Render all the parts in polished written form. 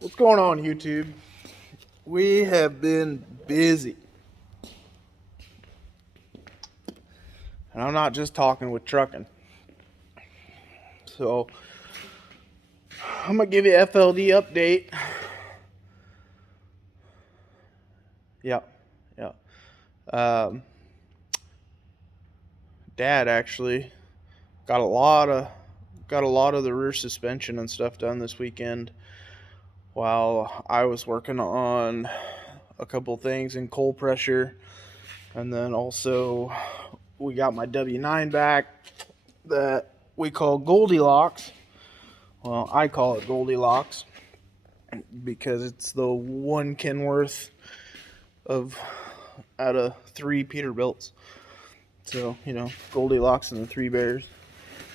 What's going on, YouTube? We have been busy. And I'm not just talking with trucking. So, I'm going to give you an FLD update. Yeah. Dad actually got a lot of the rear suspension and stuff done this weekend while I was working on a couple things in coal pressure. And then also we got my W9 back that we call Goldilocks. Well, I call it Goldilocks because it's the one Kenworth out of 3 Peterbilts. So, Goldilocks and the 3 Bears.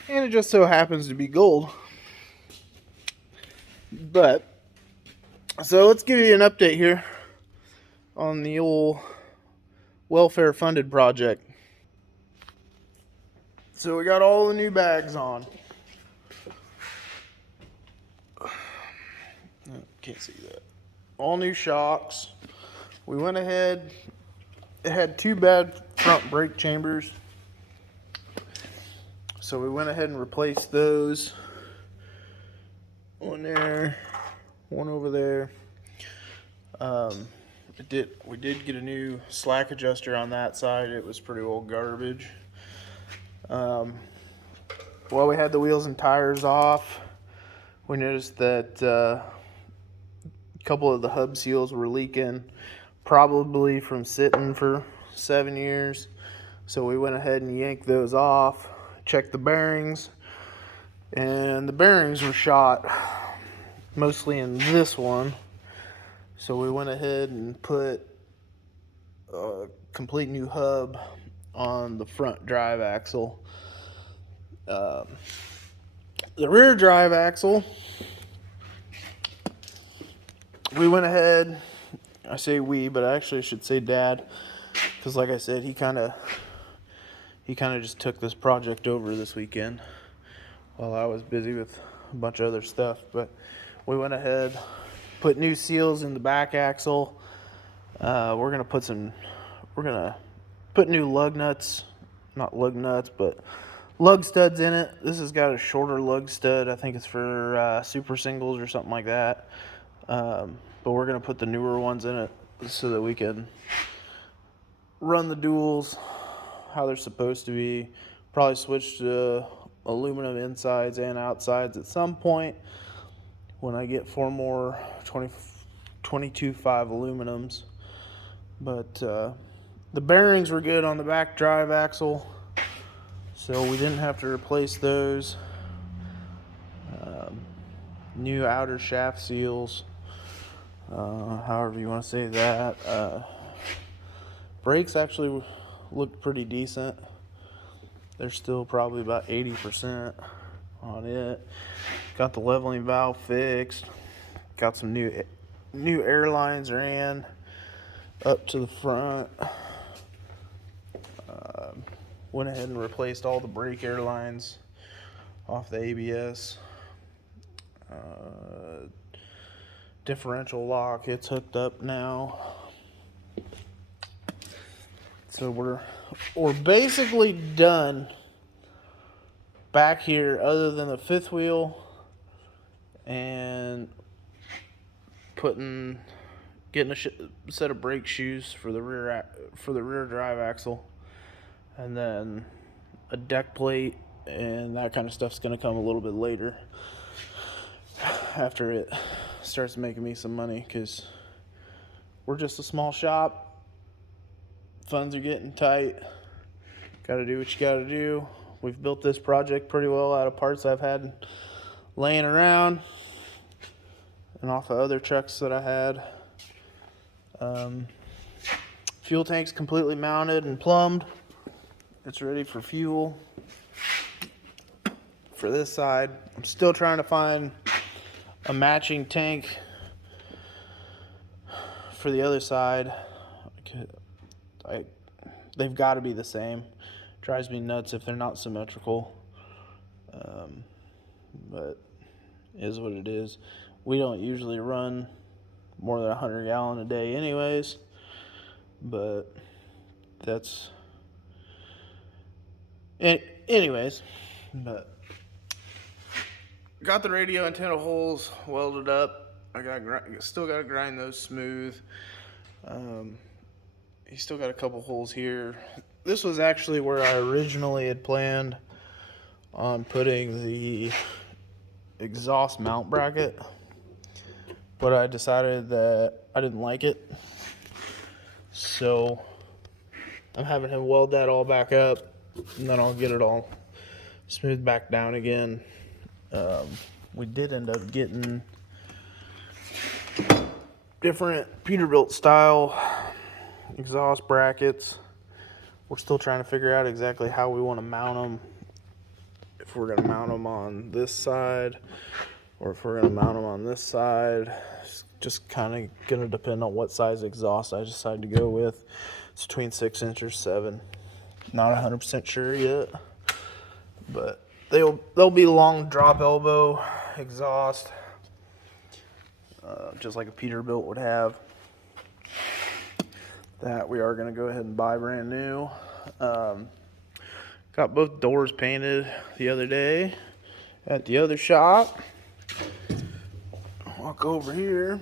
And it just so happens to be gold. But, so let's give you an update here on the old welfare funded project. So we got all the new bags on. Can't see that. All new shocks. We went ahead. It had 2 bad front brake chambers. So we went ahead and replaced those. One there, one over there. We did get a new slack adjuster on that side. It was pretty old garbage. While we had the wheels and tires off, we noticed that a couple of the hub seals were leaking, probably from sitting for 7 years. So we went ahead and yanked those off, checked the bearings, and the bearings were shot mostly in this one. So we went ahead and put a complete new hub on the front drive axle. The rear drive axle, we went ahead, I say we, but I actually should say Dad, because like I said, he kind of just took this project over this weekend while I was busy with a bunch of other stuff. But we went ahead, put new seals in the back axle. We're gonna put new lug nuts, not lug nuts, but lug studs in it. This has got a shorter lug stud. I think it's for super singles or something like that. But we're gonna put the newer ones in it so that we can run the duals how they're supposed to be. Probably switch to aluminum insides and outsides at some point when I get 4 more 22.5 aluminums. But the bearings were good on the back drive axle, so we didn't have to replace those. New outer shaft seals, however you want to say that. Brakes actually look pretty decent. They're still probably about 80% on it. Got the leveling valve fixed. Got some new air lines ran up to the front. Went ahead and replaced all the brake air lines off the ABS. Differential lock, it's hooked up now. So we're basically done back here, other than the 5th wheel and getting a set of brake shoes for the rear drive axle, and then a deck plate, and that kind of stuff's going to come a little bit later after it starts making me some money, because we're just a small shop. Funds are getting tight. Got to do what you got to do. We've built this project pretty well out of parts I've had laying around and off of other trucks that I had. Fuel tank's completely mounted and plumbed. It's ready for fuel for this side. I'm still trying to find a matching tank for the other side. They've got to be the same. Drives me nuts if they're not symmetrical. But it is what it is. We don't usually run more than 100 gallon a day anyways, but that's anyways. But got the radio antenna holes welded up. Still got to grind those smooth. He's still got a couple holes here. This was actually where I originally had planned on putting the exhaust mount bracket, but I decided that I didn't like it, so I'm having him weld that all back up, and then I'll get it all smoothed back down again. We did end up getting different Peterbilt style exhaust brackets. We're still trying to figure out exactly how we want to mount them. If we're going to mount them on this side or if we're going to mount them on this side. It's just kind of going to depend on what size exhaust I decide to go with. It's between 6 inch or 7. Not 100% sure yet, but they'll be long drop elbow exhaust, just like a Peterbilt would have. That we are going to go ahead and buy brand new. Got both doors painted the other day at the other shop. Walk over here.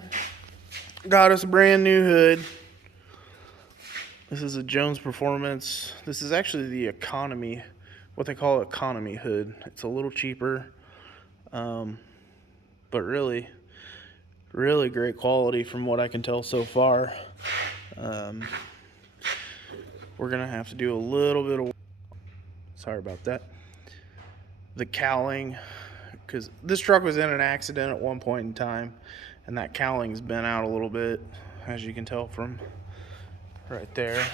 Got us a brand new hood. This is a Jones Performance. This is actually the economy, what they call economy hood. It's a little cheaper, but really great quality from what I can tell so far. We're gonna have to do a little bit of, sorry about that, the cowling, because this truck was in an accident at one point in time, and that cowling's been out a little bit, as you can tell from right there.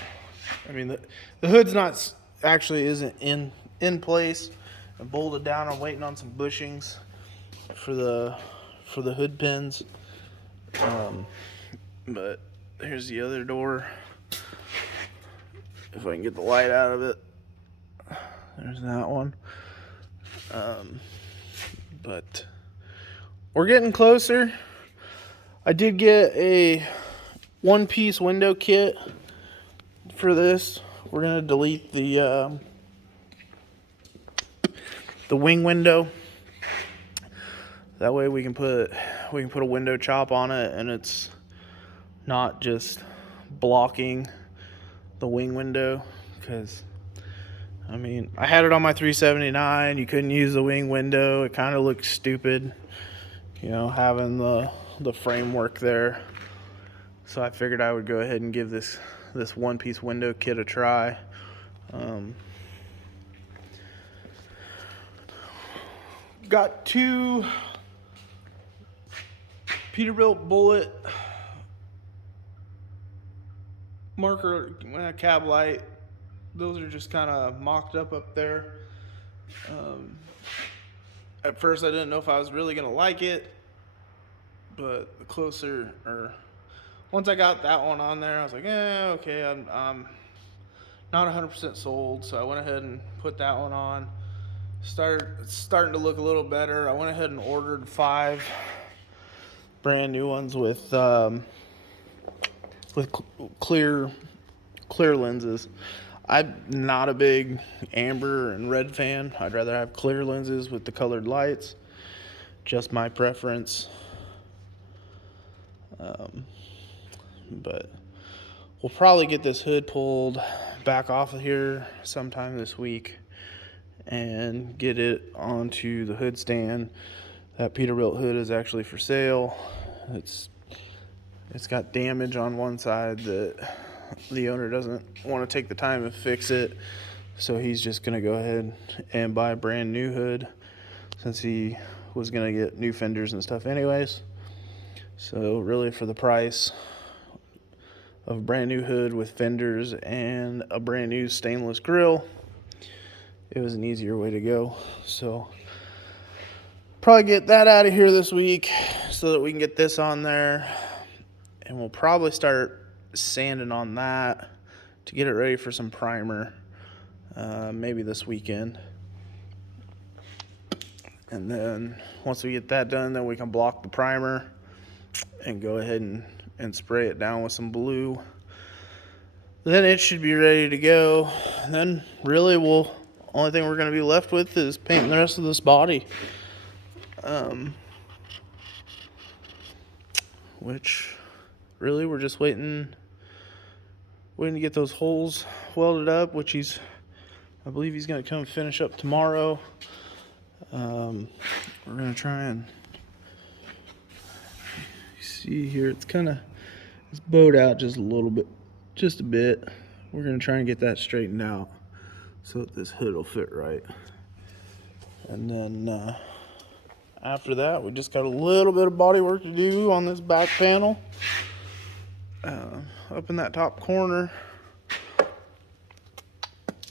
I mean, the hood's not actually isn't in place and bolted down. I'm waiting on some bushings for the hood pins. But here's the other door. If I can get the light out of it. There's that one. But we're getting closer. I did get a one-piece window kit for this. We're gonna delete the wing window. That way we can put a window chop on it, and it's not just blocking the wing window. Because I mean, I had it on my 379. You couldn't use the wing window. It kind of looked stupid, you know, having the framework there. So I figured I would go ahead and give this one-piece window kit a try. Got two Peterbilt Bullet marker cab light. Those are just kind of mocked up there. At first I didn't know if I was really gonna like it, but the closer, or once I got that one on there, I was like, okay, I'm not 100% sold. So I went ahead and put that one on. It's starting to look a little better. I went ahead and ordered 5 brand new ones with clear lenses. I'm not a big amber and red fan. I'd rather have clear lenses with the colored lights. Just my preference. But we'll probably get this hood pulled back off of here sometime this week and get it onto the hood stand. That Peterbilt hood is actually for sale. It's got damage on one side that the owner doesn't want to take the time to fix it, so he's just going to go ahead and buy a brand new hood since he was going to get new fenders and stuff anyways. So really, for the price of a brand new hood with fenders and a brand new stainless grill, it was an easier way to go. So probably get that out of here this week so that we can get this on there, and we'll probably start sanding on that to get it ready for some primer, maybe this weekend. And then once we get that done, then we can block the primer and go ahead and spray it down with some blue. Then it should be ready to go. And then really only thing we're going to be left with is painting the rest of this body. Which really we're just waiting to get those holes welded up, which I believe he's going to come finish up tomorrow. We're going to try and see here, it's bowed out just a little bit, just a bit. We're going to try and get that straightened out so that this hood will fit right. And then after that, we just got a little bit of body work to do on this back panel. Up in that top corner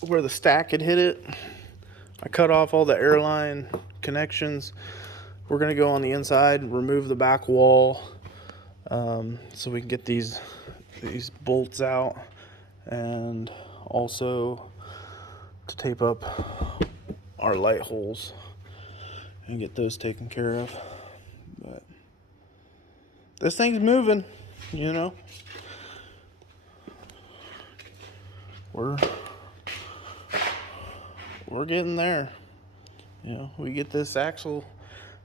where the stack had hit it, I cut off all the airline connections. We're going to go on the inside and remove the back wall so we can get these bolts out, and also to tape up our light holes and get those taken care of. But this thing's moving, you know. We're getting there. You know, we get this axle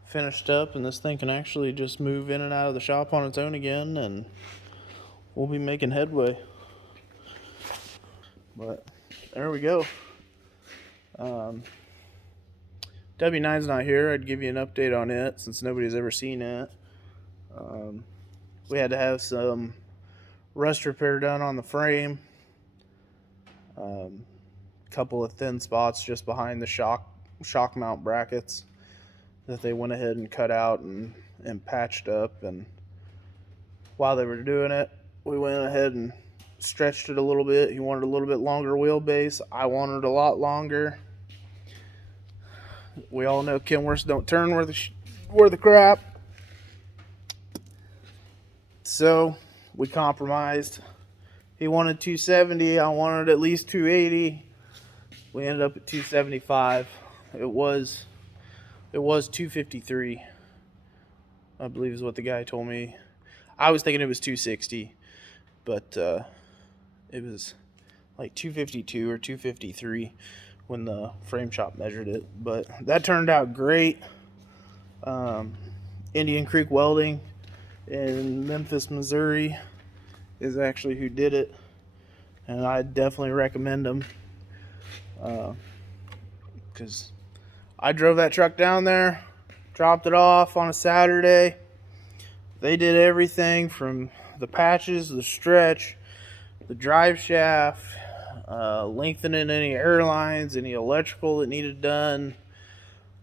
finished up and this thing can actually just move in and out of the shop on its own again, and we'll be making headway. But there we go. W9's not here. I'd give you an update on it since nobody's ever seen it. We had to have some rust repair done on the frame. Couple of thin spots just behind the shock mount brackets that they went ahead and cut out and patched up. And while they were doing it, we went ahead and stretched it a little bit. He wanted a little bit longer wheelbase. I wanted a lot longer. We all know Kenworths don't turn worth the crap. So we compromised. He wanted 270. I wanted at least 280. We ended up at 275. It was 253. I believe is what the guy told me. I was thinking it was 260, but it was like 252 or 253 when the frame shop measured it. But that turned out great. Indian Creek Welding in Memphis, Missouri is actually who did it, and I definitely recommend them. Because I drove that truck down there, dropped it off on a Saturday. They did everything from the patches, the stretch, the drive shaft, lengthening any airlines, any electrical that needed done.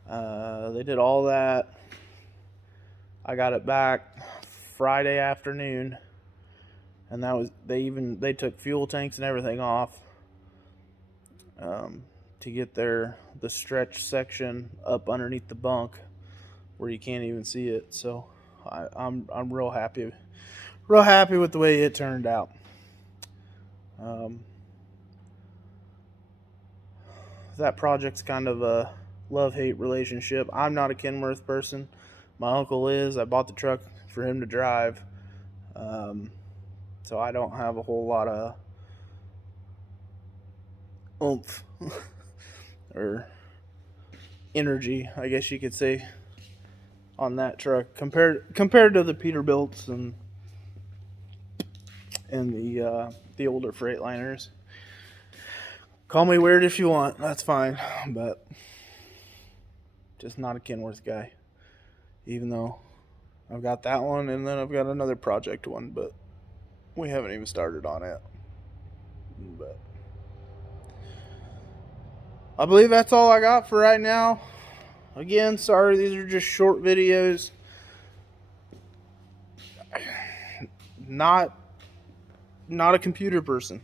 They did all that. I got it back Friday afternoon, and that was they took fuel tanks and everything off to get the stretch section up underneath the bunk where you can't even see it. So I'm real happy with the way it turned out. That project's kind of a love-hate relationship. I'm not a Kenworth person. My uncle is. I bought the truck for him to drive. So I don't have a whole lot of oomph or energy, I guess you could say, on that truck compared to the Peterbilts and the older Freightliners. Call me weird if you want, that's fine, but just not a Kenworth guy. Even though I've got that one, and then I've got another project one, but we haven't even started on it. But I believe that's all I got for right now. Again, sorry, these are just short videos. Not a computer person.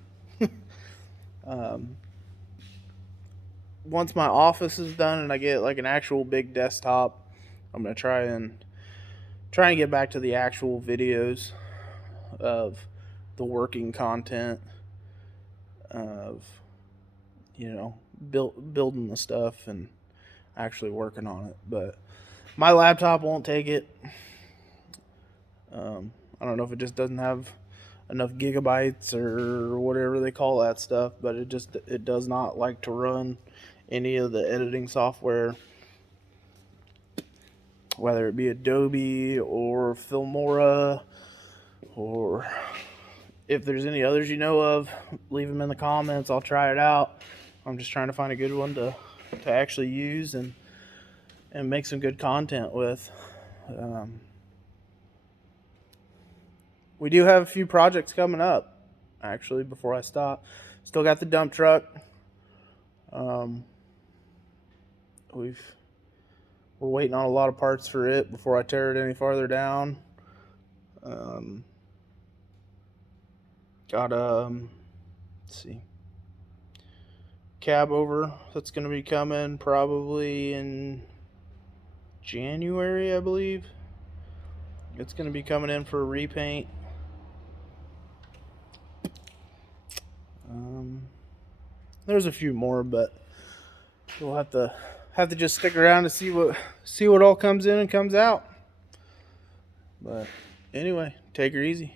Once my office is done and I get like an actual big desktop, I'm gonna try and get back to the actual videos of the working content of, you know, building the stuff. And actually working on it. But my laptop won't take it. I don't know if it just doesn't have enough gigabytes or whatever they call that stuff, but it does not like to run any of the editing software, whether it be Adobe or Filmora, or if there's any others you know of, leave them in the comments. I'll try it out. I'm just trying to find a good one to actually use and make some good content with. We do have a few projects coming up, actually, before I stop. Still got the dump truck. We're waiting on a lot of parts for it before I tear it any farther down. Got let's see, cab over that's going to be coming probably in January, I believe. It's going to be coming in for a repaint. There's a few more, but we'll have to just stick around to see what all comes in and comes out. But anyway, take her easy.